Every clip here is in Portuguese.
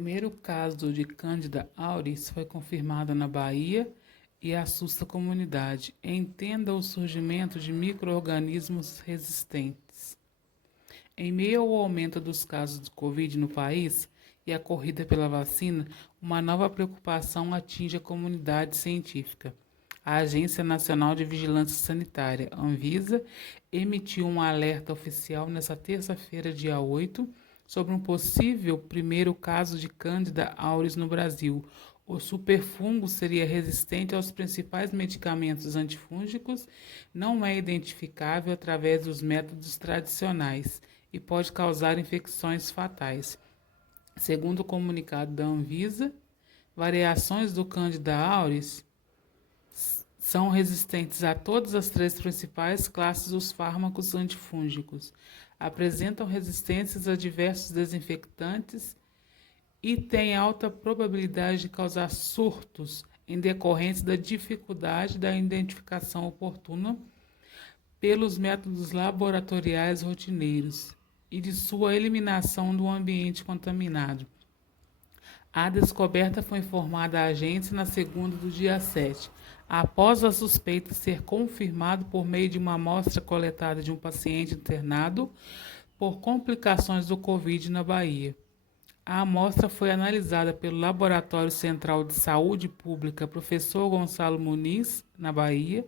primeiro caso de Candida auris foi confirmado na Bahia e assusta a comunidade. Entenda o surgimento de micro-organismos resistentes. Em meio ao aumento dos casos de Covid no país e a corrida pela vacina, uma nova preocupação atinge a comunidade científica. A Agência Nacional de Vigilância Sanitária, Anvisa, emitiu um alerta oficial nesta terça-feira, dia 8, sobre um possível primeiro caso de Candida auris no Brasil. O superfungo seria resistente aos principais medicamentos antifúngicos, não é identificável através dos métodos tradicionais e pode causar infecções fatais. Segundo o comunicado da Anvisa, variações do Candida auris são resistentes a todas as três principais classes dos fármacos antifúngicos, apresentam resistências a diversos desinfetantes e têm alta probabilidade de causar surtos em decorrência da dificuldade da identificação oportuna pelos métodos laboratoriais rotineiros e de sua eliminação do ambiente contaminado. A descoberta foi informada à agência na segunda do dia 7, após a suspeita ser confirmada por meio de uma amostra coletada de um paciente internado por complicações do Covid na Bahia. A amostra foi analisada pelo Laboratório Central de Saúde Pública Professor Gonçalo Muniz, na Bahia.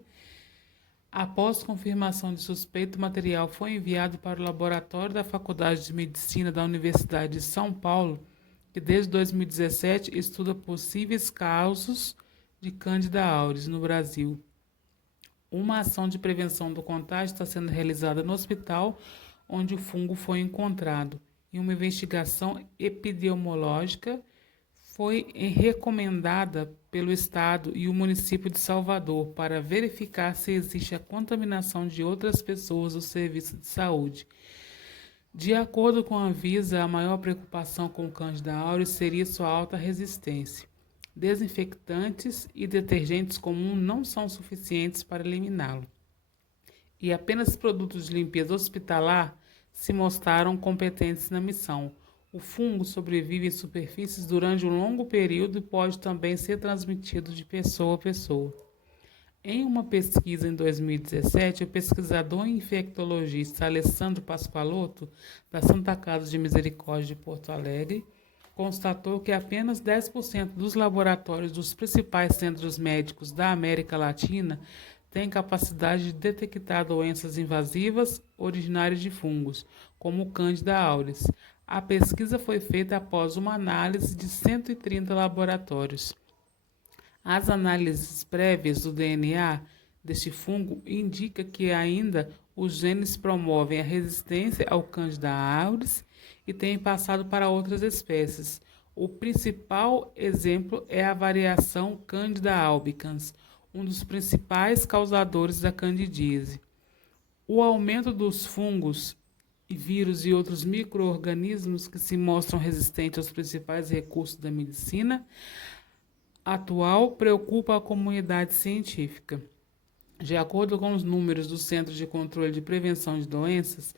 Após confirmação de suspeita, o material foi enviado para o laboratório da Faculdade de Medicina da Universidade de São Paulo, que desde 2017 estuda possíveis casos de Candida auris no Brasil. Uma ação de prevenção do contágio está sendo realizada no hospital onde o fungo foi encontrado, e uma investigação epidemiológica foi recomendada pelo Estado e o município de Salvador para verificar se existe a contaminação de outras pessoas do serviço de saúde. De acordo com a Anvisa, a maior preocupação com o Candida auris seria sua alta resistência. Desinfetantes e detergentes comuns não são suficientes para eliminá-lo, e apenas produtos de limpeza hospitalar se mostraram competentes na missão. O fungo sobrevive em superfícies durante um longo período e pode também ser transmitido de pessoa a pessoa. Em uma pesquisa em 2017, o pesquisador e infectologista Alessandro Pasqualotto, da Santa Casa de Misericórdia de Porto Alegre, constatou que apenas 10% dos laboratórios dos principais centros médicos da América Latina têm capacidade de detectar doenças invasivas originárias de fungos, como o Candida auris. A pesquisa foi feita após uma análise de 130 laboratórios. As análises prévias do DNA deste fungo indicam que ainda os genes promovem a resistência ao Candida auris e têm passado para outras espécies. O principal exemplo é a variação Candida albicans, um dos principais causadores da candidíase. O aumento dos fungos, vírus e outros micro-organismos que se mostram resistentes aos principais recursos da medicina atual preocupa a comunidade científica. De acordo com os números do Centro de Controle de Prevenção de Doenças,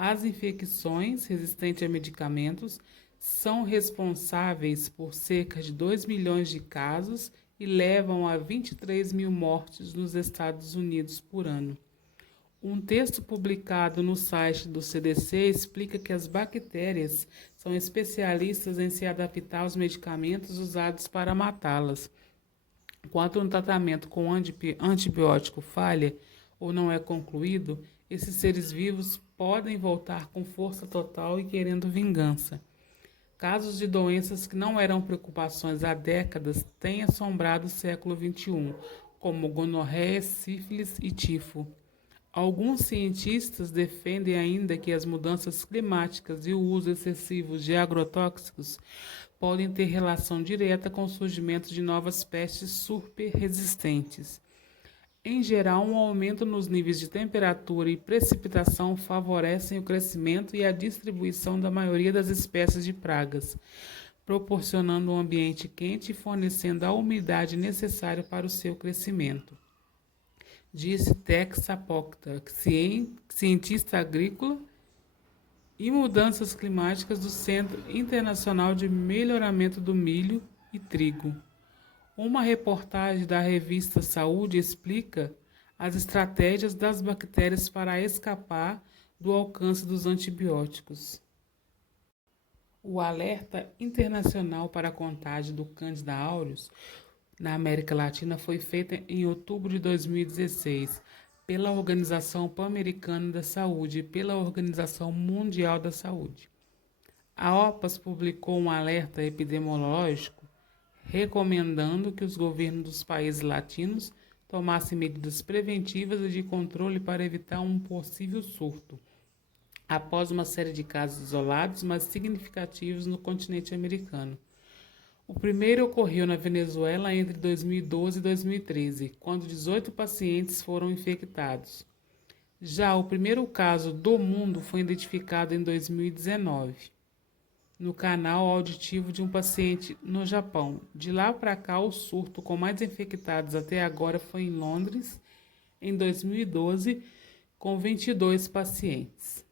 as infecções resistentes a medicamentos são responsáveis por cerca de 2 milhões de casos e levam a 23 mil mortes nos Estados Unidos por ano. Um texto publicado no site do CDC explica que as bactérias são especialistas em se adaptar aos medicamentos usados para matá-las. Quando um tratamento com antibiótico falha ou não é concluído, esses seres vivos podem voltar com força total e querendo vingança. Casos de doenças que não eram preocupações há décadas têm assombrado o século XXI, como gonorreia, sífilis e tifo. Alguns cientistas defendem ainda que as mudanças climáticas e o uso excessivo de agrotóxicos podem ter relação direta com o surgimento de novas pestes super resistentes. Em geral, um aumento nos níveis de temperatura e precipitação favorecem o crescimento e a distribuição da maioria das espécies de pragas, proporcionando um ambiente quente e fornecendo a umidade necessária para o seu crescimento, disse Tex Sapocta, cientista agrícola e mudanças climáticas do Centro Internacional de Melhoramento do Milho e Trigo. Uma reportagem da revista Saúde explica as estratégias das bactérias para escapar do alcance dos antibióticos. O alerta internacional para a contágio do Candida auris na América Latina foi feito em outubro de 2016 pela Organização Pan-Americana da Saúde e pela Organização Mundial da Saúde. A OPAS publicou um alerta epidemiológico recomendando que os governos dos países latinos tomassem medidas preventivas e de controle para evitar um possível surto, após uma série de casos isolados, mas significativos no continente americano. O primeiro ocorreu na Venezuela entre 2012 e 2013, quando 18 pacientes foram infectados. Já o primeiro caso do mundo foi identificado em 2019, no canal auditivo de um paciente no Japão. De lá para cá, o surto com mais infectados até agora foi em Londres, em 2012, com 22 pacientes.